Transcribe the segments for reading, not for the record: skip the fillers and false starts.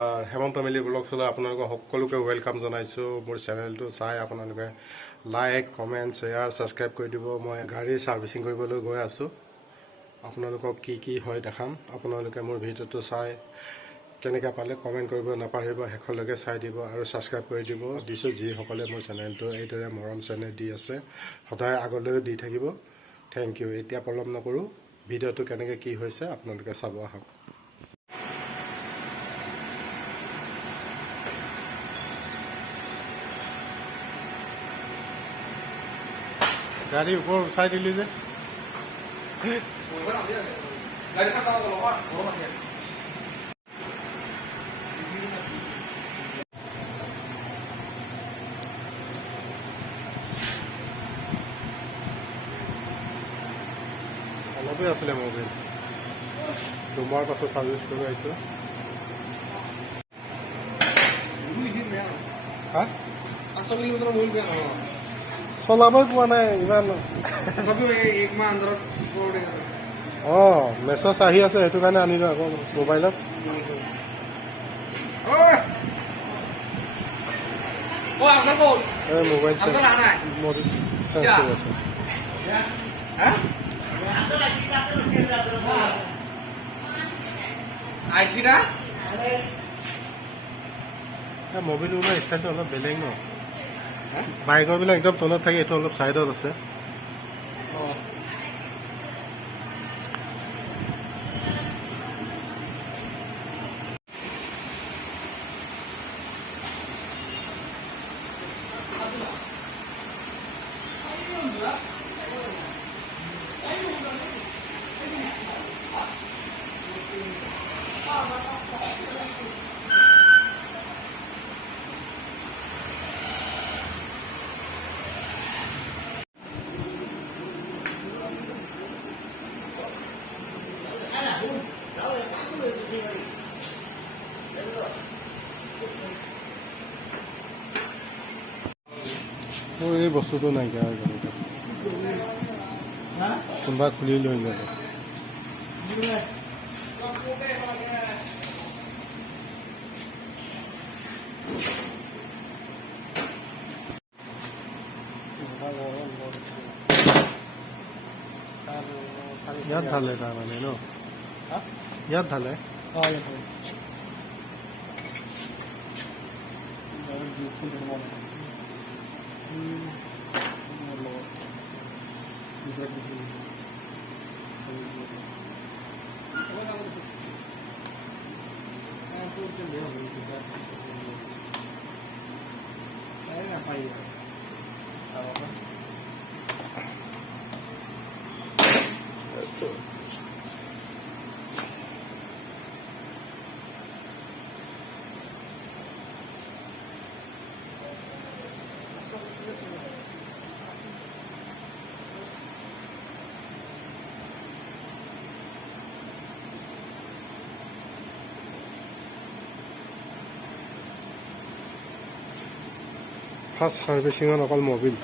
Hemanta family ব্লগছলৈ আপোনালোকক সকলোকে welcome জনাইছোঁ। মোৰ চেনেলটো চাই আপোনালোকে লাইক, কমেণ্ট, শ্বেয়াৰ, ছাবস্ক্ৰাইব কৰি দিব। মই গাড়ী ছাৰ্ভিচিং কৰিবলৈ গৈ আছোঁ। আপোনালোকক কি হয় দেখাম। আপোনালোকে মোৰ ভিডিঅ'টো চাই কেনেকৈ পালে কমেণ্ট কৰিব নাপাহৰিব, শেষলৈকে চাই দিব আৰু ছাবস্ক্ৰাইব কৰি দিব দিছোঁ। যিসকলে মোৰ চেনেলটো এইদৰে মৰম চেনেল দি আছে, সদায় আগলৈও দি থাকিব। Thank you. এতিয়া পলম নকৰোঁ, ভিডিঅ'টো কেনেকৈ কি হৈছে আপোনালোকে চাব আহক। গাড়ী ওপৰ উঠাই দিলি যে অলপেই আছিলে মোবাইল। দুমাৰ পাছত ছাৰ্ভিচ কৰি আহিছোঁ। চলাবই পোৱা নাই ইমান। মেছেজ আহি আছে, সেইটো কাৰণে আনিলোঁ আকৌ মোবাইলত। মোবাইল চেঞ্জ কৰি আছে। মোবাইলটো ষ্টাইলটো অলপ বেলেগ ন। বাইকৰ বিলাক একদম তলত থাকে, এইটো অলপ চাইডত আছে। মোৰ এই বস্তুটো নাইকিয়া হৈ গ'ল। কোনোবা খুলি লৈ যাব। ইয়াত ঢালে তাৰমানে ন, ইয়াত ঢালে। ফাৰ্ষ্ট ছাৰ্ভিচিঙত অকল মবিল।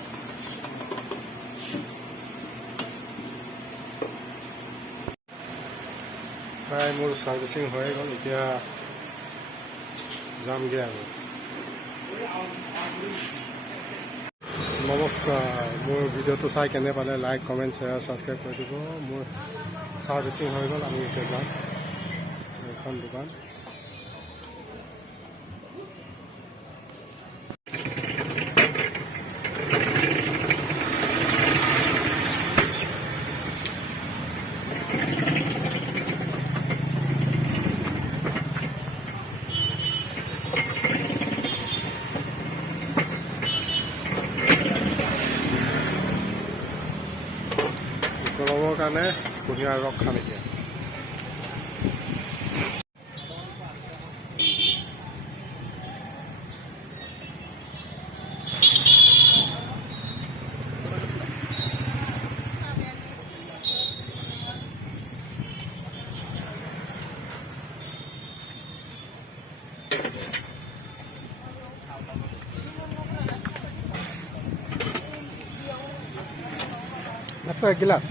প্ৰায় মোৰ ছাৰ্ভিচিং হৈয়ে গ'ল, এতিয়া যামগৈ আৰু। নমস্কাৰ, মোৰ ভিডিঅ'টো চাই কেনে পালে লাইক, কমেণ্ট, শ্বেয়াৰ, ছাবস্ক্ৰাইব কৰি দিব। মোৰ ছাৰ্ভিচিং হৈ গ'ল, আমি এতিয়া যাম এখন দোকান। গৰমৰ কাৰণে কুঁহিয়াৰ ৰস খাম এতিয়া। মাত্ৰ এক গিলাচ।